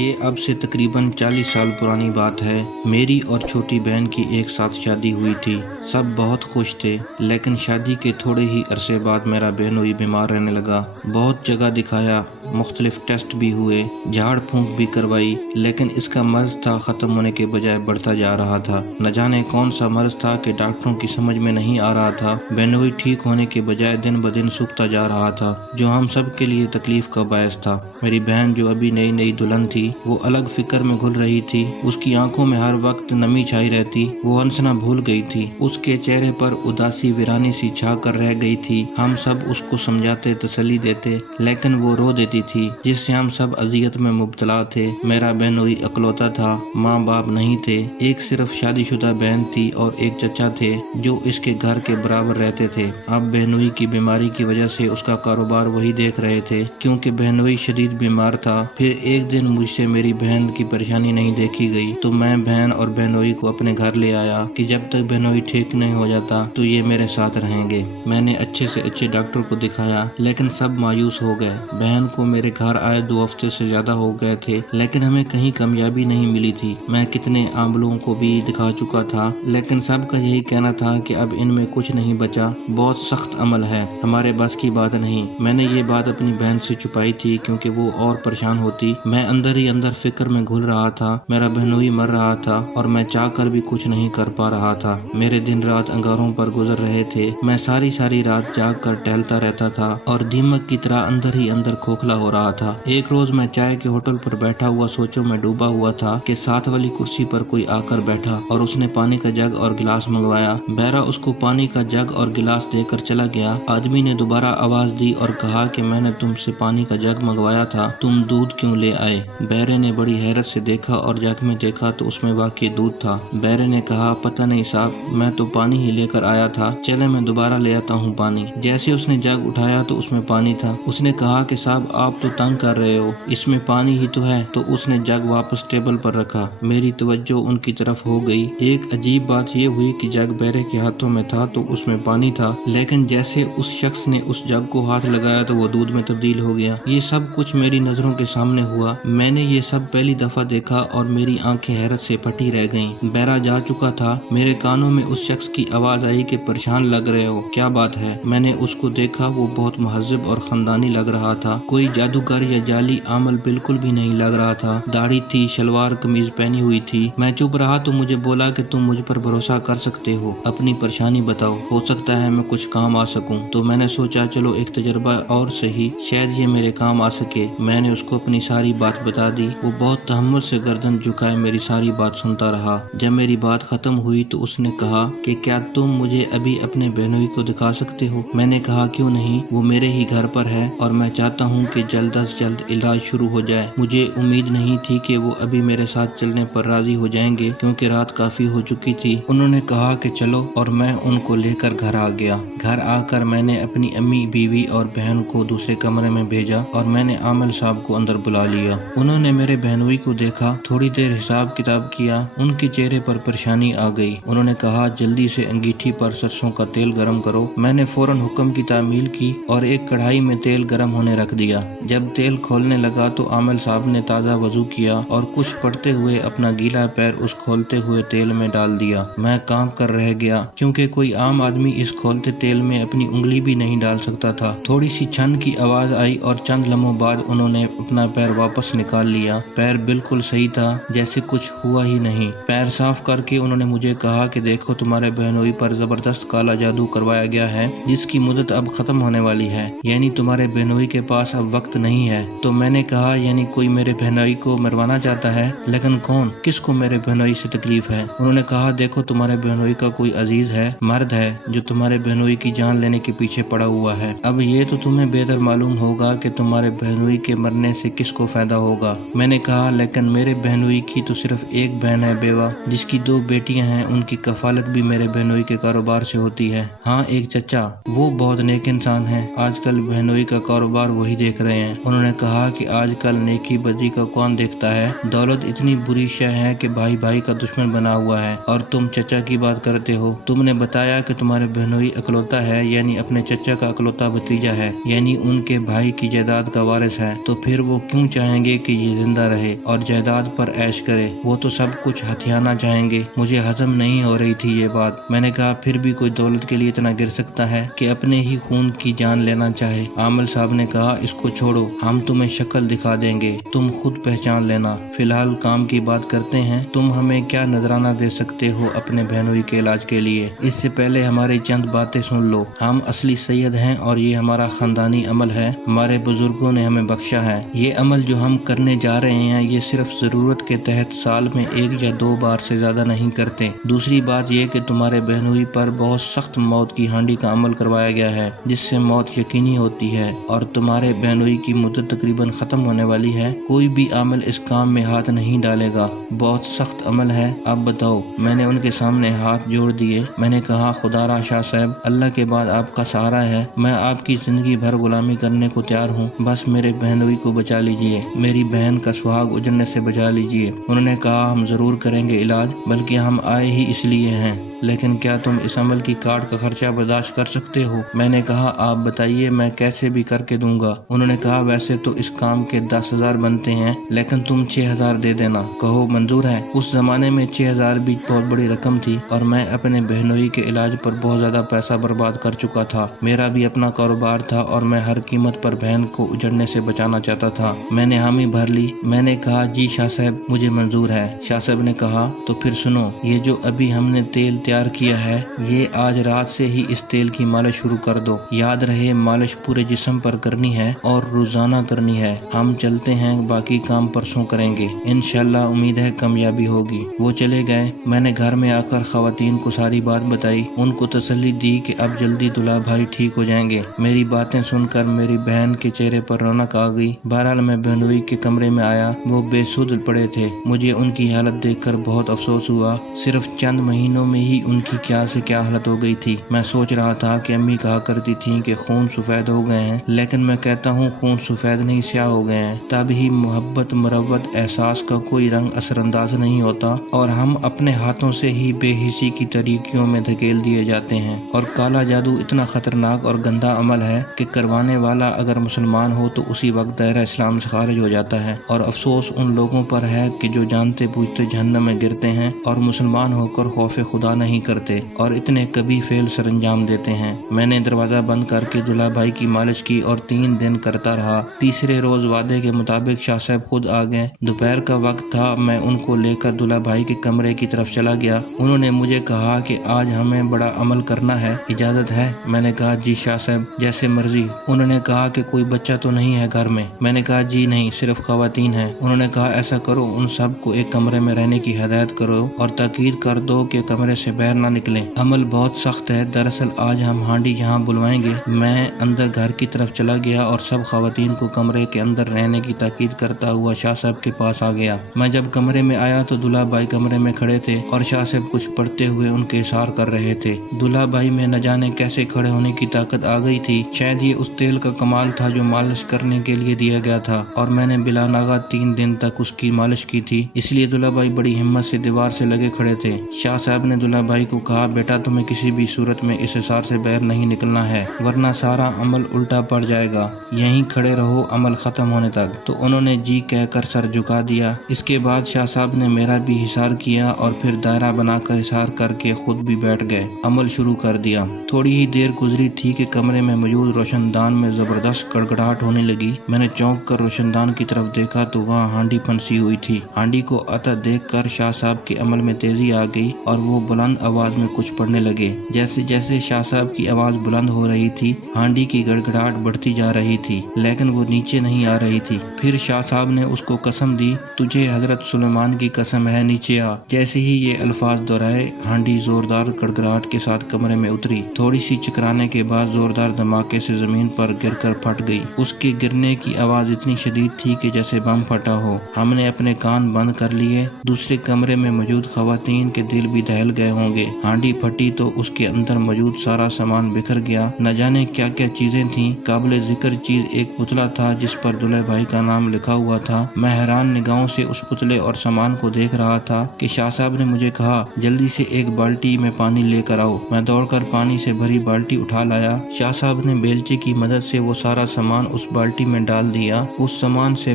یہ اب سے تقریباً 40 سال پرانی بات ہے۔ میری اور چھوٹی بہن کی ایک ساتھ شادی ہوئی تھی۔ سب بہت خوش تھے، لیکن شادی کے تھوڑے ہی عرصے بعد میرا بہنوئی بیمار رہنے لگا۔ بہت جگہ دکھایا، مختلف ٹیسٹ بھی ہوئے، جھاڑ پھونک بھی کروائی، لیکن اس کا مرض تھا ختم ہونے کے بجائے بڑھتا جا رہا تھا۔ نہ جانے کون سا مرض تھا کہ ڈاکٹروں کی سمجھ میں نہیں آ رہا تھا۔ بہنوئی ٹھیک ہونے کے بجائے دن بدن سوکھتا جا رہا تھا، جو ہم سب کے لیے تکلیف کا باعث تھا۔ میری بہن جو ابھی نئی نئی دلہن تھی، وہ الگ فکر میں گھل رہی تھی۔ اس کی آنکھوں میں ہر وقت نمی چھائی رہتی، وہ ہنسنا بھول گئی تھی۔ اس کے چہرے پر اداسی ویرانی سی چھا کر رہ گئی تھی۔ ہم سب اس کو سمجھاتے، تسلی دیتے، لیکن وہ رو دیتی تھی، جس سے ہم سب اذیت میں مبتلا تھے۔ میرا بہنوئی اکلوتا تھا، ماں باپ نہیں تھے۔ ایک صرف شادی شدہ بہن تھی اور ایک چچا تھے جو اس کے گھر کے برابر رہتے تھے۔ اب بہنوئی کی بیماری کی وجہ سے اس کا کاروبار وہی دیکھ رہے تھے، کیونکہ بہنوئی شدید بیمار تھا۔ پھر ایک دن مجھ سے میری بہن کی پریشانی نہیں دیکھی گئی، تو میں بہن اور بہنوئی کو اپنے گھر لے آیا کہ جب تک بہنوئی ٹھیک نہیں ہو جاتا تو یہ میرے ساتھ رہیں گے۔ میں نے اچھے سے اچھے ڈاکٹر کو دکھایا، لیکن سب مایوس ہو گئے۔ بہن کو میرے گھر آئے 2 ہفتے سے زیادہ ہو گئے تھے، لیکن ہمیں کہیں کامیابی نہیں ملی تھی۔ میں کتنے عاملوں کو بھی دکھا چکا تھا، لیکن سب کا یہی کہنا تھا کہ اب ان میں کچھ نہیں بچا، بہت سخت عمل ہے، ہمارے بس کی بات نہیں۔ میں نے یہ بات اپنی بہن سے چھپائی تھی، کیونکہ وہ اور پریشان ہوتی۔ میں اندر ہی اندر فکر میں گھل رہا تھا۔ میرا بہنوئی مر رہا تھا اور میں چاہ کر بھی کچھ نہیں کر پا رہا تھا۔ میرے دن رات انگاروں پر گزر رہے تھے۔ میں ساری رات جاگ کر ٹہلتا رہتا تھا اور دیمک کی طرح اندر ہی اندر کھوکھلا ہو رہا تھا۔ ایک روز میں چائے کے ہوٹل پر بیٹھا ہوا سوچوں میں ڈوبا ہوا تھا کہ ساتھ والی کرسی پر کوئی آ کر بیٹھا اور اس نے پانی کا جگ اور گلاس منگوایا۔ بہرہ اس کو پانی کا جگ اور گلاس دے کر چلا گیا۔ آدمی نے دوبارہ آواز دی اور کہا کہ میں نے تم سے پانی کا جگ منگوایا تھا، تم دودھ کیوں لے آئے؟ بہرے نے بڑی حیرت سے دیکھا اور جگ میں دیکھا تو اس میں واقعی دودھ تھا۔ بہرے نے کہا پتہ نہیں صاحب، میں تو پانی ہی لے کر آیا تھا، چلے میں دوبارہ لے آتا ہوں پانی۔ جیسے اس نے جگ اٹھایا تو اس میں پانی تھا۔ اس نے کہا کہ صاحب آپ تو تنگ کر رہے ہو، اس میں پانی ہی تو ہے۔ تو اس نے جگ واپس ٹیبل پر رکھا۔ میری توجہ ان کی طرف ہو گئی۔ ایک عجیب بات یہ ہوئی کہ جگ بہرے کے ہاتھوں میں تھا تو اس میں پانی تھا، لیکن جیسے اس شخص نے اس جگ کو ہاتھ لگایا تو وہ دودھ میں تبدیل ہو گیا۔ یہ سب کچھ میری نظروں کے سامنے ہوا۔ میں نے یہ سب پہلی دفعہ دیکھا اور میری آنکھیں حیرت سے پھٹی رہ گئیں۔ بہرا جا چکا تھا۔ میرے کانوں میں اس شخص کی آواز آئی کہ پریشان لگ رہے ہو، کیا بات ہے؟ میں نے اس کو دیکھا، وہ بہت مہذب اور خاندانی لگ رہا تھا، کوئی جادوگر یا جعلی عامل بالکل بھی نہیں لگ رہا تھا۔ داڑھی تھی، شلوار قمیض پہنی ہوئی تھی۔ میں چپ رہا تو مجھے بولا کہ تم مجھ پر بھروسہ کر سکتے ہو، اپنی پریشانی بتاؤ، ہو سکتا ہے میں کچھ کام آ سکوں۔ تو میں نے سوچا چلو ایک تجربہ اور صحیح، شاید یہ میرے کام آ سکے۔ میں نے اس کو اپنی ساری بات بتا دی۔ وہ بہت تحمل سے گردن جھکائے میری ساری بات سنتا رہا۔ جب میری بات ختم ہوئی تو اس نے کہا کہ کیا تم مجھے ابھی اپنے بہنوئی کو دکھا سکتے ہو؟ میں نے کہا کیوں نہیں، وہ میرے ہی گھر پر ہے اور میں چاہتا ہوں کہ جلد از جلد علاج شروع ہو جائے۔ مجھے امید نہیں تھی کہ وہ ابھی میرے ساتھ چلنے پر راضی ہو جائیں گے، کیونکہ رات کافی ہو چکی تھی۔ انہوں نے کہا کہ چلو اور میں ان کو لے کر گھر آ گیا۔ گھر آ کر میں نے اپنی امی، بیوی اور بہن کو دوسرے کمرے میں بھیجا اور میں نے عامل صاحب کو اندر بلا لیا۔ انہوں نے میرے بہنوئی کو دیکھا، تھوڑی دیر حساب کتاب کیا، ان کے چہرے پر پریشانی آ گئی۔ انہوں نے کہا جلدی سے انگیٹھی پر سرسوں کا تیل گرم کرو۔ میں نے فوراً حکم کی تعمیل کی اور ایک کڑھائی میں تیل گرم ہونے رکھ دیا۔ جب تیل کھولنے لگا تو عامل صاحب نے تازہ وضو کیا اور کچھ پڑھتے ہوئے اپنا گیلا پیر اس کھولتے ہوئے تیل میں ڈال دیا۔ میں کانپ کر رہ گیا، کیونکہ کوئی عام آدمی اس کھولتے تیل میں اپنی انگلی بھی نہیں ڈال سکتا تھا۔ تھوڑی سی چھن کی آواز آئی اور چند لمحوں بعد انہوں نے اپنا پیر واپس نکال لیا۔ پیر بالکل صحیح تھا، جیسے کچھ ہوا ہی نہیں۔ پیر صاف کر کے انہوں نے مجھے کہا کہ دیکھو تمہارے بہنوئی پر زبردست کالا جادو کروایا گیا ہے، جس کی مدت اب ختم ہونے والی ہے، یعنی تمہارے بہنوئی کے پاس اب وقت نہیں ہے۔ تو میں نے کہا یعنی کوئی میرے بہنوئی کو مروانا چاہتا ہے؟ لیکن کون؟ کس کو میرے بہنوئی سے تکلیف ہے؟ انہوں نے کہا دیکھو تمہارے بہنوئی کا کوئی عزیز ہے، مرد ہے، جو تمہارے بہنوئی کی جان لینے کے پیچھے پڑا ہوا ہے۔ اب یہ تو تمہیں بہتر معلوم ہوگا کہ تمہارے بہنوئی کے مرنے سے کس کو فائدہ ہوگا۔ میں نے کہا لیکن میرے بہنوئی کی تو صرف ایک بہن ہے بیوہ، جس کی 2 بیٹیاں ہیں، ان کی کفالت بھی میرے بہنوئی کے کاروبار سے ہوتی ہے۔ ہاں ایک چچا، وہ بہت نیک انسان ہیں، آج کل بہنوئی کا کاروبار وہی دیکھ رہے ہیں۔ انہوں نے کہا کہ آج کل نیکی بدی کا کون دیکھتا ہے، دولت اتنی بری شے ہے کہ بھائی بھائی کا دشمن بنا ہوا ہے، اور تم چچا کی بات کرتے ہو۔ تم نے بتایا کہ تمہارے بہنوئی اکلوتا ہے، یعنی اپنے چچا کا اکلوتا بھتیجا ہے، یعنی ان کے بھائی کی جائیداد کا وارث ہے، تو پھر وہ کیوں چاہیں گے کہ لیے زندہ رہے اور جائیداد پر عیش کرے، وہ تو سب کچھ ہتھیانا چاہیں گے۔ مجھے ہضم نہیں ہو رہی تھی یہ بات۔ میں نے کہا پھر بھی کوئی دولت کے لیے اتنا گر سکتا ہے کہ اپنے ہی خون کی جان لینا چاہے؟ عامل صاحب نے کہا اس کو چھوڑو، ہم تمہیں شکل دکھا دیں گے، تم خود پہچان لینا۔ فی الحال کام کی بات کرتے ہیں، تم ہمیں کیا نذرانہ دے سکتے ہو اپنے بہنوئی کے علاج کے لیے؟ اس سے پہلے ہماری چند باتیں سن لو۔ ہم اصلی سید ہیں اور یہ ہمارا خاندانی عمل ہے، ہمارے بزرگوں نے ہمیں بخشا ہے۔ یہ عمل جو ہم کرنے جا رہے ہیں یہ صرف ضرورت کے تحت سال میں 1 یا 2 بار سے زیادہ نہیں کرتے۔ دوسری بات یہ کہ تمہارے بہنوئی پر بہت سخت موت کی ہانڈی کا عمل کروایا گیا ہے، جس سے موت یقینی ہوتی ہے اور تمہارے بہنوئی کی مدت تقریباً ختم ہونے والی ہے۔ کوئی بھی عامل اس کام میں ہاتھ نہیں ڈالے گا، بہت سخت عمل ہے۔ اب بتاؤ۔ میں نے ان کے سامنے ہاتھ جوڑ دیے۔ میں نے کہا خدا را شاہ صاحب، اللہ کے بعد آپ کا سہارا ہے، میں آپ کی زندگی بھر غلامی کرنے کو تیار ہوں، بس میرے بہنوئی کو بچا لیجئے، میری بہن کا سہاگ اجڑنے سے بچا لیجئے۔ انہوں نے کہا ہم ضرور کریں گے علاج، بلکہ ہم آئے ہی اس لیے ہیں، لیکن کیا تم اس عمل کی کاٹ کا خرچہ برداشت کر سکتے ہو؟ میں نے کہا آپ بتائیے، میں کیسے بھی کر کے دوں گا۔ انہوں نے کہا ویسے تو اس کام کے 10,000 بنتے ہیں، لیکن تم 6,000 دے دینا، کہو منظور ہے؟ اس زمانے میں 6,000 بھی بہت بڑی رقم تھی اور میں اپنے بہنوئی کے علاج پر بہت زیادہ پیسہ برباد کر چکا تھا۔ میرا بھی اپنا کاروبار تھا اور میں ہر قیمت پر بہن کو اجڑنے سے بچانا چاہتا تھا۔ میں نے حامی بھر لی۔ میں نے کہا جی شاہ صاحب، مجھے منظور ہے۔ شاہ صاحب نے کہا تو پھر سنو، یہ جو ابھی ہم نے تیل تیار کیا ہے، یہ آج رات سے ہی اس تیل کی مالش شروع کر دو۔ یاد رہے مالش پورے جسم پر کرنی ہے اور روزانہ کرنی ہے۔ ہم چلتے ہیں، باقی کام پرسوں کریں گے، انشاءاللہ امید ہے کامیابی ہوگی۔ وہ چلے گئے۔ میں نے گھر میں آ کر خواتین کو ساری بات بتائی، ان کو تسلی دی کہ اب جلدی دلہا بھائی ٹھیک ہو جائیں گے۔ میری باتیں سن کر میری بہن کے چہرے پر رونق آ گئی۔ بہرحال میں بہنوئی کے کمرے میں آیا، وہ بے سدھ پڑے تھے۔ مجھے ان کی حالت دیکھ کر بہت افسوس ہوا، صرف چند مہینوں میں ہی ان کی کیا سے کیا حالت ہو گئی تھی۔ میں سوچ رہا تھا کہ امی کہا کرتی تھیں کہ خون سفید ہو گئے ہیں، لیکن میں کہتا ہوں خون سفید نہیں سیاہ ہو گئے ہیں۔ تب ہی محبت، مروت، احساس کا کوئی رنگ اثر انداز نہیں ہوتا اور ہم اپنے ہاتھوں سے ہی بے حسی کی تاریکیوں میں دھکیل دیے جاتے ہیں۔ اور کالا جادو اتنا خطرناک اور گندا عمل ہے کہ کروانے والا اگر مسلمان ہو تو اسی وقت دائرہ اسلام سے خارج ہو جاتا ہے، اور افسوس ان لوگوں پر ہے کہ جو جانتے بوجھتے جہنم میں گرتے ہیں اور مسلمان ہو کر خوف خدا نہیں کرتے اور اتنے کبھی فعل سر انجام دیتے ہیں۔ میں نے دروازہ بند کر کے دلہا بھائی کی مالش کی اور 3 دن کرتا رہا۔ تیسرے روز وعدے کے مطابق شاہ صاحب خود آ گئے۔ دوپہر کا وقت تھا، میں ان کو لے کر دلہا بھائی کے کمرے کی طرف چلا گیا۔ انہوں نے مجھے کہا کہ آج ہمیں بڑا عمل کرنا ہے، اجازت ہے؟ میں نے کہا جی شاہ صاحب، جیسے مرضی۔ انہوں نے کہا کہ کوئی بچہ تو نہیں ہے گھر میں؟ میں نے کہا جی نہیں، صرف خواتین ہیں۔ انہوں نے کہا ایسا کرو، ان سب کو ایک کمرے میں رہنے کی ہدایت کرو اور تاکید کر دو کہ کمرے سے باہر نہ نکلیں۔ عمل بہت سخت ہے، دراصل آج ہم ہانڈی یہاں بلوائیں گے۔ میں اندر گھر کی طرف چلا گیا اور سب خواتین کو کمرے کے اندر رہنے کی تاکید کرتا ہوا شاہ صاحب کے پاس آ گیا۔ میں جب کمرے میں آیا تو دلہا بھائی کمرے میں کھڑے تھے اور شاہ صاحب کچھ پڑھتے ہوئے ان کے اشار کر رہے تھے۔ دلہا بھائی میں نہ جانے کیسے کھڑے ہونے کی طاقت آ گئی تھی، شاید یہ اس تیل کا کمال تھا جو مالش کرنے کے لیے دیا گیا تھا، اور میں نے بلا ناغہ 3 دن تک اس کی مالش کی تھی، اس لیے دلہا بھائی بڑی ہمت سے دیوار سے لگے کھڑے تھے۔ شاہ صاحب نے دلہا بھائی کو کہا بیٹا تمہیں کسی بھی صورت میں اس حصار سے باہر نہیں نکلنا ہے، ورنہ سارا عمل الٹا پڑ جائے گا، یہیں کھڑے رہو عمل ختم ہونے تک۔ تو انہوں نے جی کہہ کر سر جھکا دیا۔ اس کے بعد شاہ صاحب نے میرا بھی حصار کیا اور پھر دائرہ بنا کر حصار کر کے خود بھی بیٹھ گئے، عمل شروع کر دیا۔ تھوڑی ہی دیر گزری تھی کہ کمرے میں موجود روشن دان میں زبردست گڑگڑاہٹ ہونے لگی۔ میں نے چونک کر روشن دان کی طرف دیکھا تو وہاں ہانڈی پھنسی ہوئی تھی۔ ہانڈی کو آتا دیکھ کر شاہ صاحب کے عمل میں تیزی آ گئی اور وہ بلند آواز میں کچھ پڑھنے لگے۔ جیسے جیسے شاہ صاحب کی آواز بلند ہو رہی تھی، ہانڈی کی گڑگڑاہٹ بڑھتی جا رہی تھی، لیکن وہ نیچے نہیں آ رہی تھی۔ پھر شاہ صاحب نے اس کو قسم دی، تجھے حضرت سلیمان کی قسم ہے، نیچے آ۔ جیسے ہی یہ الفاظ دہرائے، ہانڈی زوردار گڑگڑاہٹ کے ساتھ کمرے میں اتری۔ تھوڑی سی چکرانے کے بعد زوردار دھماکے سے زمین پر گر کر پھٹ گئی۔ اس کے گرنے کی آواز اتنی شدید تھی کہ جیسے بم پھٹا ہو۔ ہم نے اپنے کان بند کر لیے۔ دوسرے کمرے میں موجود خواتین کے دل بھی دہل گئے ہوں گے۔ ہانڈی پھٹی تو اس کے اندر موجود سارا سامان بکھر گیا، نہ جانے کیا کیا چیزیں تھیں۔ قابل ذکر چیز ایک پتلا تھا جس پر دلہے بھائی کا نام لکھا ہوا تھا۔ میں حیران نگاہوں سے اس پتلے اور سامان کو دیکھ رہا تھا کہ شاہ صاحب نے مجھے کہا جلدی سے ایک بالٹی میں پانی لے کر آؤ۔ میں دوڑ کر پانی سے بھری بالٹی اٹھا لایا۔ شاہ صاحب نے بیلچے کی مدد سے وہ سارا سامان اس بالٹی میں ڈال دیا۔ اس سامان سے